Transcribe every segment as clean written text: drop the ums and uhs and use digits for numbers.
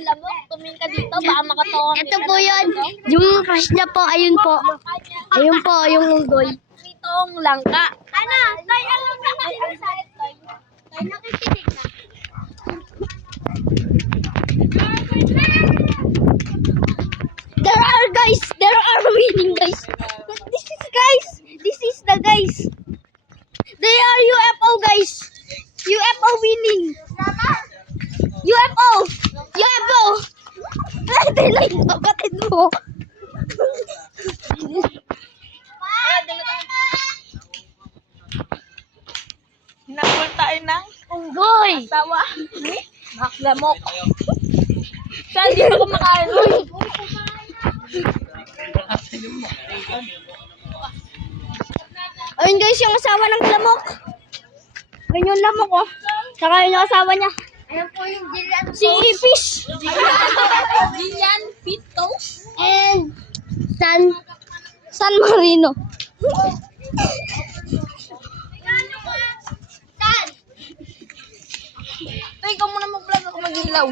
yung lamok. Tumingin ka dito, baka makatawa. Ito po yun. Yung crush niya po, ayun po. Ayun po, yung unggoy. Itong langka. Ano? Tay, alam mo na yung side, Tay. Tay, nakikinig ka. There are winning guys. This is the guys. They are UFO guys. UFO winning. UFO. UFO. Pwede lang yung kapatid mo. Hinakul tayo ng Unggoy. tawa. Lamok. Saan di ba kumakain? Uy! Ayun guys, yung asawa ng lamok. Ayun yung lamok oh. Saka yun yung asawa niya. Ayan po yung Jillian. Si Fish. Jillian Pitos. And San Marino. Tay, ikaw muna mag-vlog ako mag-ilaw.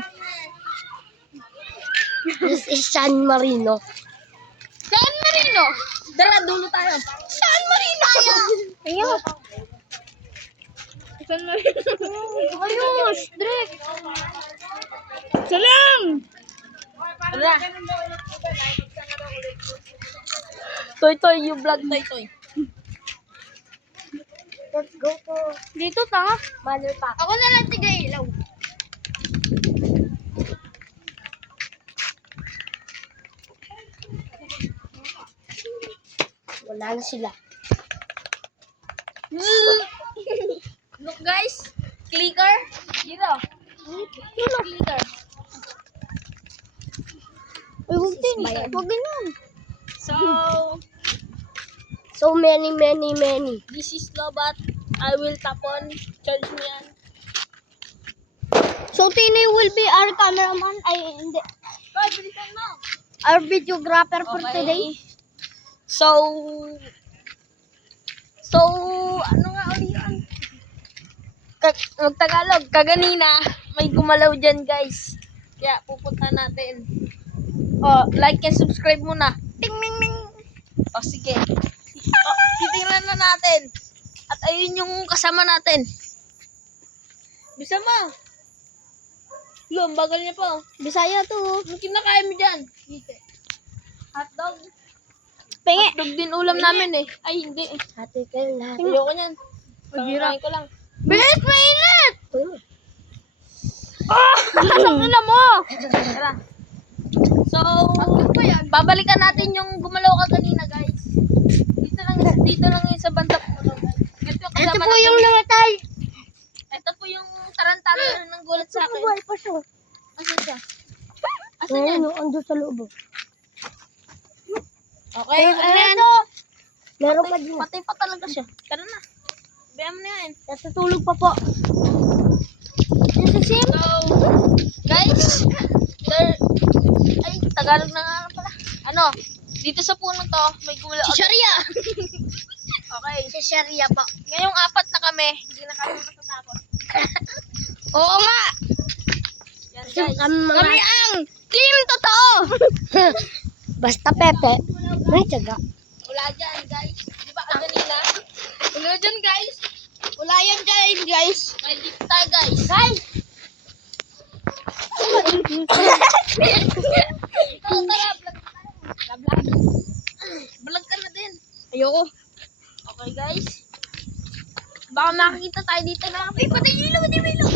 This is San Marino. San Marino! Dara, dulo tayo. San Marino! Ayun. San Marino. Ayos, Drake. Salam! Tara. Toy, you vlog, Toy. Let's go to Dito, tanga. Mother Park. Ako na lang tiga ilaw. Wala na sila. Look guys, clicker. Dito. Clicker. Uy, huwag din. Huwag ganyan. So, So many. this is Lobat. I will tap on. Charge me yan. So Tini will be our cameraman. Ay, hindi. Koy, bilisan mo. Our videographer for today. So, ano nga ulit yun? Magtagalog, kaganina, may gumalaw dyan guys. Kaya pupunta natin. Oh, like and subscribe muna. Ting ming ming. Oh, sige. Oh, titingnan na natin. At ayun yung kasama natin. Bisa mo. Lo, ang bagal niya pa. Bisaya to. Ano kinakain mo dyan? Hotdog. Penge. Hotdog din ulam namin eh. Ay, hindi eh. Hati kayo lahat. Ayoko niyan. Pagkirain ko lang. Bilis, mainit! Ang ina mo! Tara. So, babalikan natin yung gumalaw ka kanina, guys. Dito lang yung sa bandang puno, guys. Ito yung Ito kasama po natin. yung namatay. Ito po yung tarantado ng gulat sa akin. Buhay pa siya. Asan siya? Asan yan? Ayun, ando sa loob. Okay, ayan. Meron pa din. Patay pa talaga siya. Tara na. Bayan mo na yan. Natutulog pa po. So, guys, ay, Tagalog na nga pala. Ano, dito sa puno to, may gumalaw. Si Sharia. Okay. Si Sharia po. Ngayong apat na kami, hindi na kami matatakot. Oo nga. Yan, guys. Kami ang team totoo. Basta Pepe, may tiyaga. Wala dyan, guys. Di ba kanina? Wala dyan, guys. Wala yan dyan, guys. May dito tayo, guys. Guys! Ikaw, tara, vlog tayo. Vlog. Vlog ka na din. Ayoko. Okay, guys. Baka makakita tayo dito na. Ay, patay ilaw, di ba ilaw?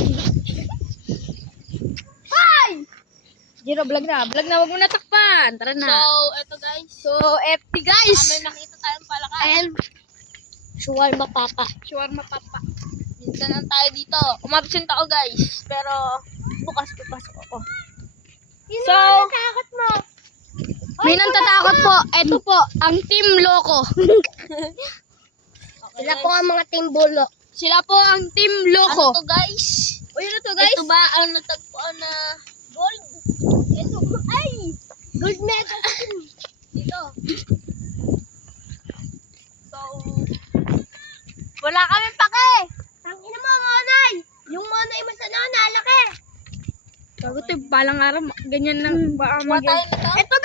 Hi! Jiro, vlog na. Vlog na, wag mo natakpan. Tara So, eto guys. So, FT guys. May nakita tayong palaka. And, shawarma papa. Shawarma papa. Minsan lang tayo dito. Umabsent ako guys. Pero, bukas papasok ako. So, Takot mo. may nantatakot po. Ito po, ang Team Loco. Okay, Sila po ang mga team bulo. Sila po ang Team Loco. Ano to guys? O yun na to guys. Ito ba ang natagpuan na gold? Ito. Ay! Gold medal. Dito. So, wala kami pake. Tangina mo, monay. Yung monay mo sa nalaki. Bago to, balang araw, ganyan lang ba Kuha tayo nito. Ito